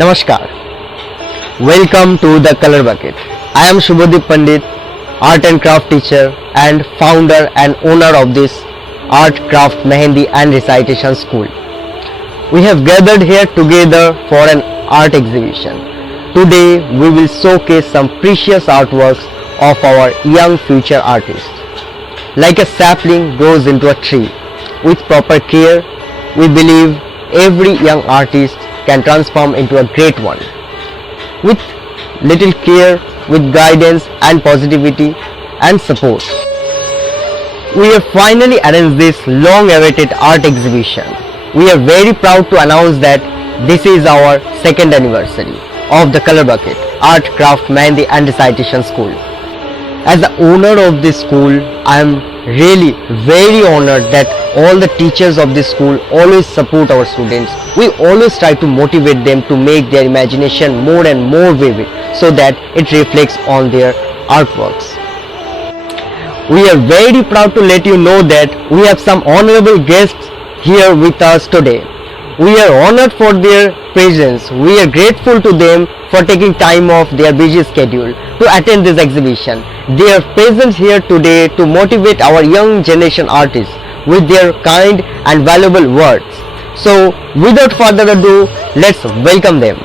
Namaskar. Welcome to the Color Bucket. I am Shubhadeep Pandit, art and craft teacher and founder and owner of this art, craft, mehendi and recitation school. We have gathered here together for an art exhibition. Today we will showcase some precious artworks of our young future artists. Like a sapling grows into a tree, with proper care, we believe every young artist can transform into a great one. With little care, with guidance and positivity and support, we have finally arranged this long-awaited art exhibition. We are very proud to announce that this is our second anniversary of the Color Bucket Art, Craft, Mehendi and Recitation School. As the owner of this school, I am really very honored that all the teachers of this school always support our students. We always try to motivate them to make their imagination more and more vivid so that it reflects on their artworks. We are very proud to let you know that we have some honorable guests here with us today. We are honored for their presence. We are grateful to them for taking time off their busy schedule to attend this exhibition. They are present here today to motivate our young generation artists with their kind and valuable words. So without further ado, let's welcome them.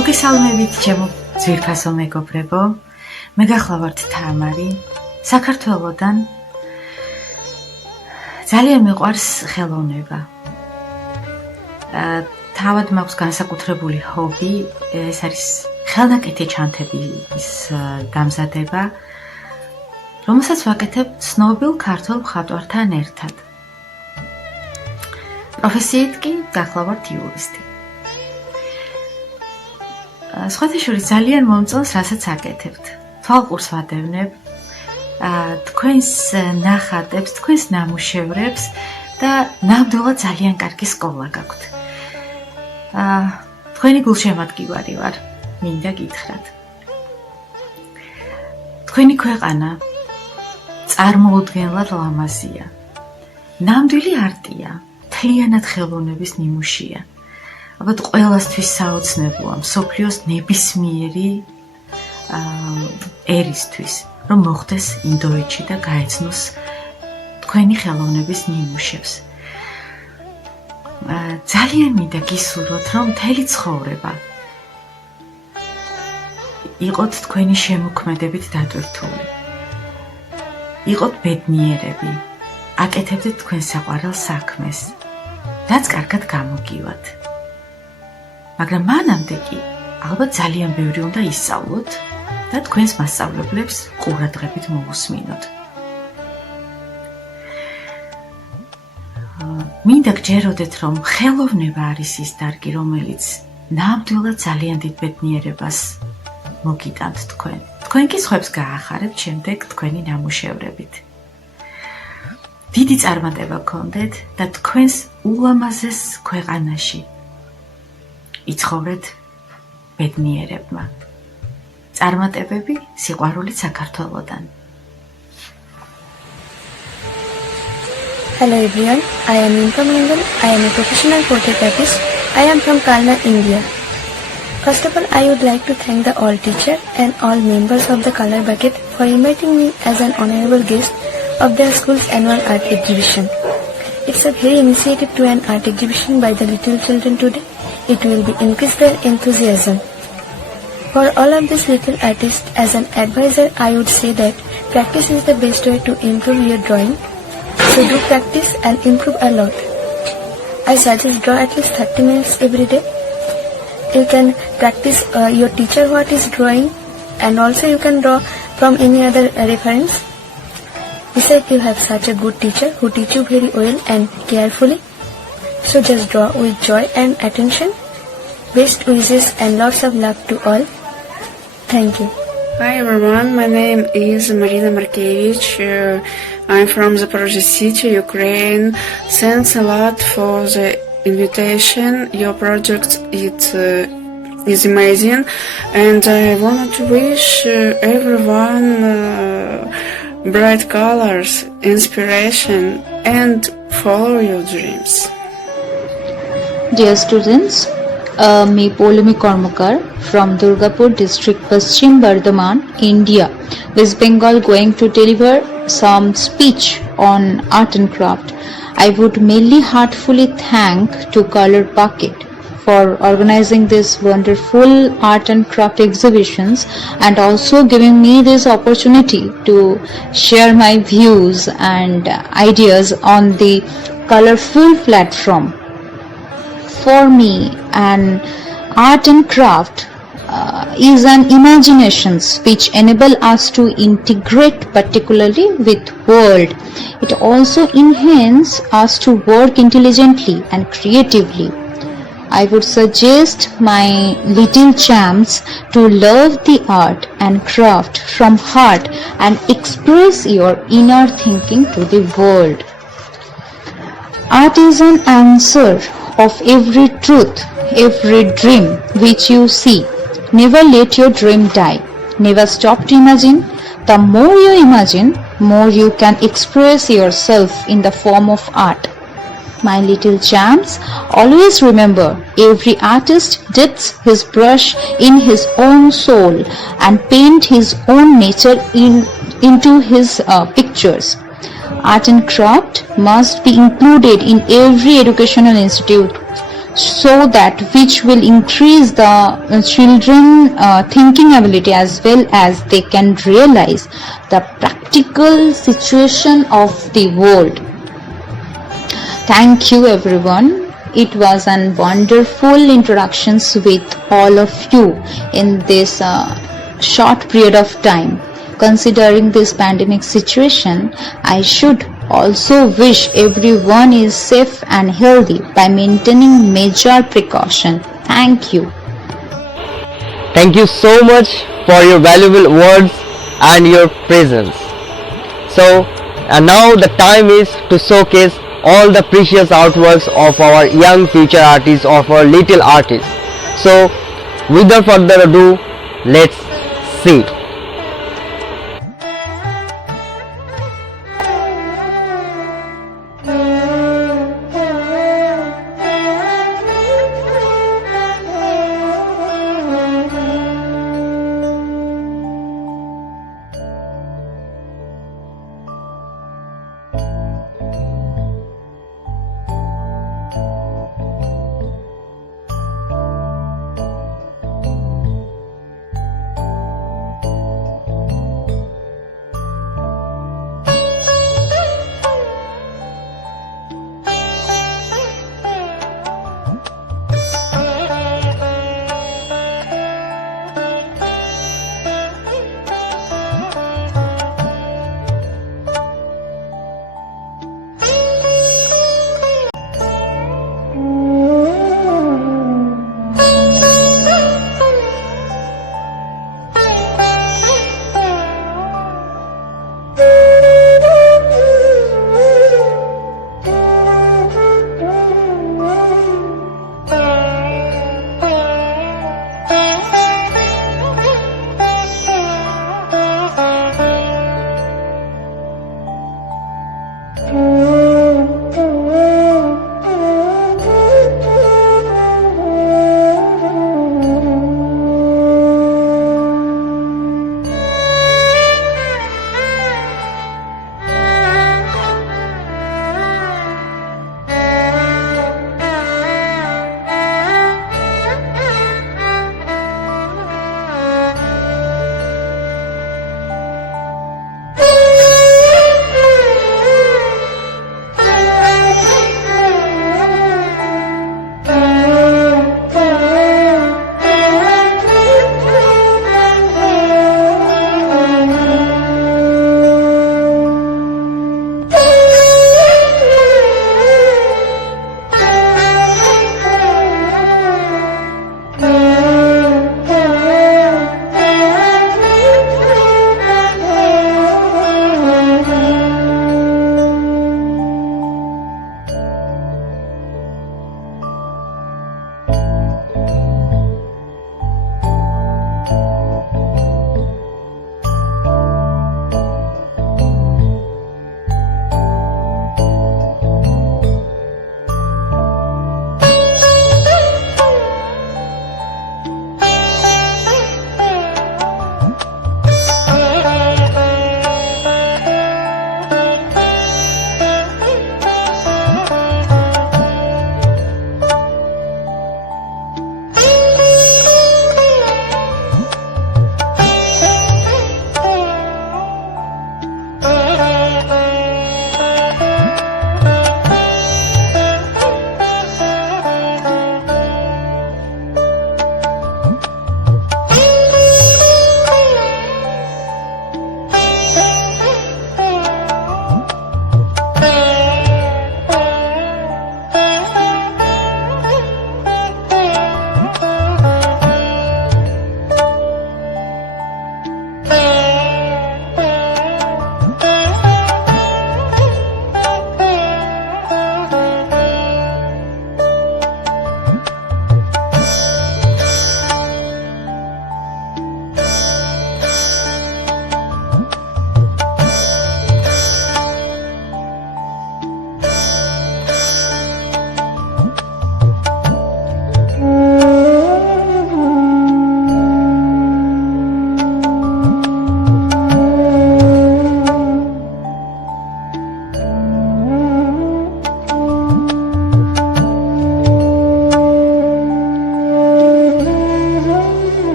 მოგესალმებით ჩემო ძვირფასო მეგობრებო, მე გახლავართ თამარი საქართველოდან. ძალიან მიყვარს ხელოვნება. თავად მაქვს განსაკუთრებული ჰობი, ეს არის ხელნაკეთი ჩანთების დამზადება, რომელსაც ვაკეთებ ცნობილ ქართველ მხატვართან ერთად. პროფესიით კი გახლავართ იურისტი. სხვათაშორის ძალიან მომწონს, რასაც აკეთებთ. თვალყურს ვადევნებ, თქვენს ნახატებს, თქვენს ნამუშევრებს და ნამდვილად ძალიან კარგი სკოლა გაქვთ. თქვენი გულშემატკივარი ვარ, მინდა გითხრათ. თქვენი ქვეყანა წარმოუდგენლად ლამაზია. ნამდვილი არტია, მთლიანად ხელოვნების ნიმუშია. ალბათ ყველასთვის საოცნებოა მსოფლიოს ნებისმიერი ერისთვის, რომ მოხდეს ინდოეთში და გაეცნოს თქვენი ხელოვნების ნიმუშებს. ძალიან მინდა გისურვოთ, რომ მთელი ცხოვრება იყოთ თქვენი შემოქმედებით დატვირთული. იყოთ ბედნიერები, აკეთებდეთ თქვენ საყვარელ საქმეს, რაც კარგად გამოგივათ. მაგრამ მანამდე კი ალბათ ძალიან ბევრი უნდა ისწავლოთ და თქვენს მასწავლებლებს ყურადღებით მოусმინოთ. მინდა გჯეროდეთ, რომ ხელოვნება არის ის დარგი, რომელიც ნამდვილად ძალიან დიდ ბედნიერებას მოგიტანთ თქვენ. თქვენ კი სხვებს გაახარებთ შემდეგ თქვენი ნამუშევრებით. დიდი წარმატება გქონდეთ და თქვენს ულამაზეს ქვეყანაში იცხოვრეთ ბედნიერებმა. წარმატებები სიყვარულით საქართველოდან. Hello everyone, I am Inka Mangal. I am a professional portrait artist. I am from Kalna, India. First of all, I would like to thank the all teacher and all members of the Color Bucket for inviting me as an honorable guest of their school's annual art exhibition. It's a very initiative to an art exhibition by the little children today. It will be increase their enthusiasm. For all of these little artists, as an advisor, I would say that practice is the best way to improve your drawing. So do practice and improve a lot. I suggest draw at least 30 minutes every day. You can practice your teacher what is drawing, and also you can draw from any other reference. Besides, you have such a good teacher who teach you very well and carefully. So just draw with joy and attention. Best wishes and lots of luck to all. Thank you. Hi everyone, my name is Marina Markevich. I'm from Zaporozhye City, Ukraine. Thanks a lot for the invitation. Your project is amazing, and I want to wish everyone bright colors, inspiration, and follow your dreams. Dear students, me Polumi Kormakar from Durgapur district, Paschim Bardhaman, India, West Bengal, going to deliver some speech on art and craft. I would mainly heartfully thank to Color Bucket for organizing this wonderful art and craft exhibitions, and also giving me this opportunity to share my views and ideas on the colorful platform. For me, an art and craft is an imaginations which enable us to integrate particularly with world. It also enhance us to work intelligently and creatively. I would suggest my little champs to love the art and craft from heart and express your inner thinking to the world. Art is an answer of every truth, every dream which you see. Never let your dream die. Never stop to imagine. The more you imagine, more you can express yourself in the form of art. My little champs, always remember, every artist dips his brush in his own soul and paint his own nature into his pictures. Art and craft must be included in every educational institute, so that which will increase the children thinking ability, as well as they can realize the practical situation of the world. Thank you everyone. It was a wonderful introductions with all of you in this short period of time. Considering this pandemic situation, I should also wish everyone is safe and healthy by maintaining major precaution. Thank you. Thank you so much for your valuable words and your presence. So now the time is to showcase all the precious artworks of our young future artists, of our little artists. So without further ado, let's see.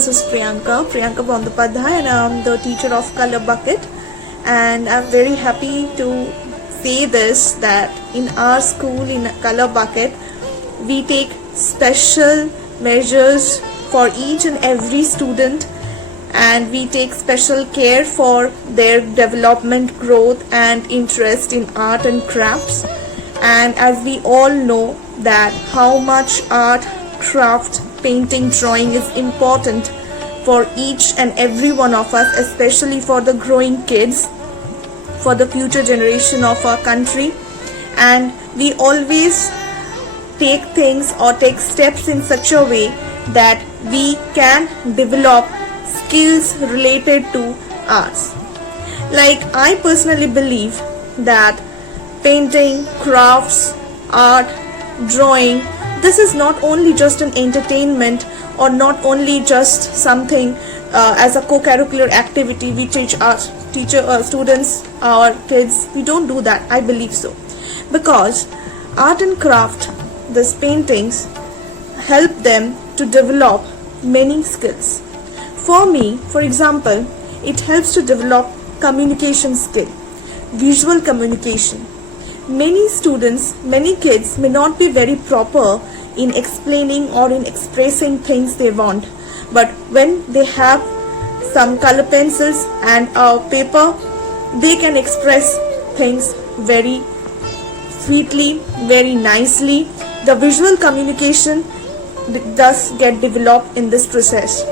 this is Priyanka Bandopadhyay, and I'm the teacher of Color Bucket. And I'm very happy to say this, that in our school, in Color Bucket, we take special measures for each and every student, and we take special care for their development, growth and interest in art and crafts. And as we all know that how much art, craft, painting, drawing is important for each and every one of us, especially for the growing kids, for the future generation of our country. And we always take things or take steps in such a way that we can develop skills related to arts. Like, I personally believe that painting, crafts, art, drawing, this is not only just an entertainment or not only just something as a co-curricular activity we teach our students, our kids. We don't do that, I believe so. Because art and craft, these paintings, help them to develop many skills. For me, for example, it helps to develop communication skill, visual communication. Many students, many kids may not be very proper in explaining or in expressing things they want, but when they have some color pencils and a paper, they can express things very sweetly, very nicely. The visual communication does get developed in this process.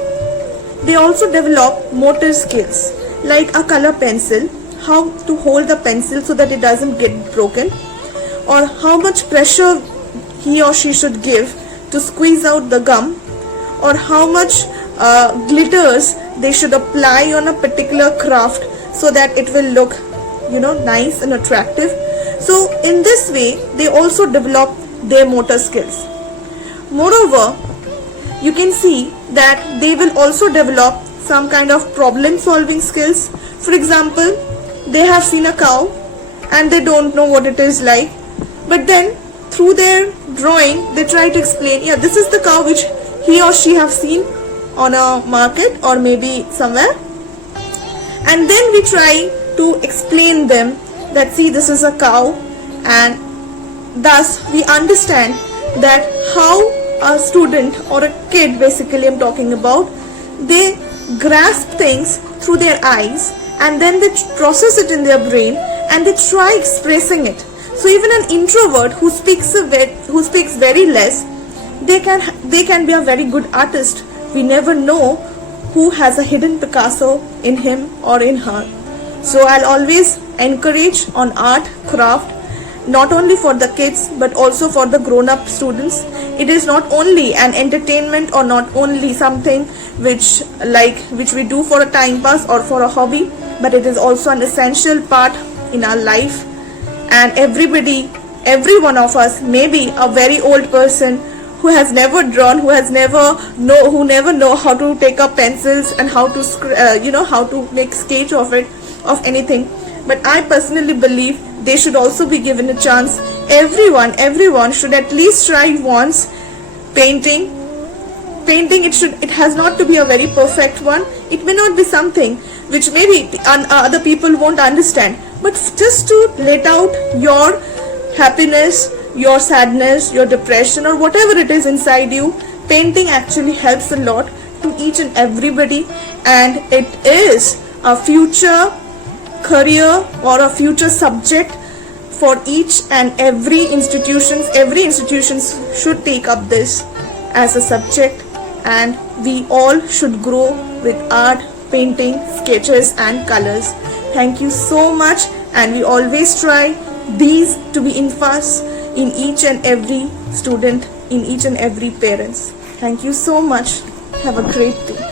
They also develop motor skills, like a color pencil, how to hold the pencil so that it doesn't get broken, or how much pressure he or she should give to squeeze out the gum, or how much glitters they should apply on a particular craft so that it will look, nice and attractive. So in this way, they also develop their motor skills. Moreover, you can see that they will also develop some kind of problem solving skills. For example, they have seen a cow and they don't know what it is like, but then through their drawing they try to explain, yeah, this is the cow which he or she have seen on a market or maybe somewhere, and then we try to explain them that, see, this is a cow, and thus we understand that how a student or a kid, basically I'm talking about, they grasp things through their eyes and then they process it in their brain and they try expressing it. So even an introvert who speaks very less, they can be a very good artist. We never know who has a hidden Picasso in him or in her. So I'll always encourage on art, craft, not only for the kids but also for the grown-up students. It is not only an entertainment or not only something which we do for a time pass or for a hobby, but it is also an essential part in our life. And every one of us, maybe a very old person who has never drawn, who never know how to take up pencils and how to how to make sketch of anything. But I personally believe they should also be given a chance. Everyone should at least try once. Painting, it has not to be a very perfect one. It may not be something which maybe other people won't understand, but just to let out your happiness, your sadness, your depression, or whatever it is inside you, painting actually helps a lot to each and everybody, and it is a future career or a future subject for each and every institution. Every institution should take up this as a subject, and we all should grow with art, painting, sketches and colors. Thank you so much, and we always try these to be infused in each and every student, in each and every parents. Thank you so much. Have a great day.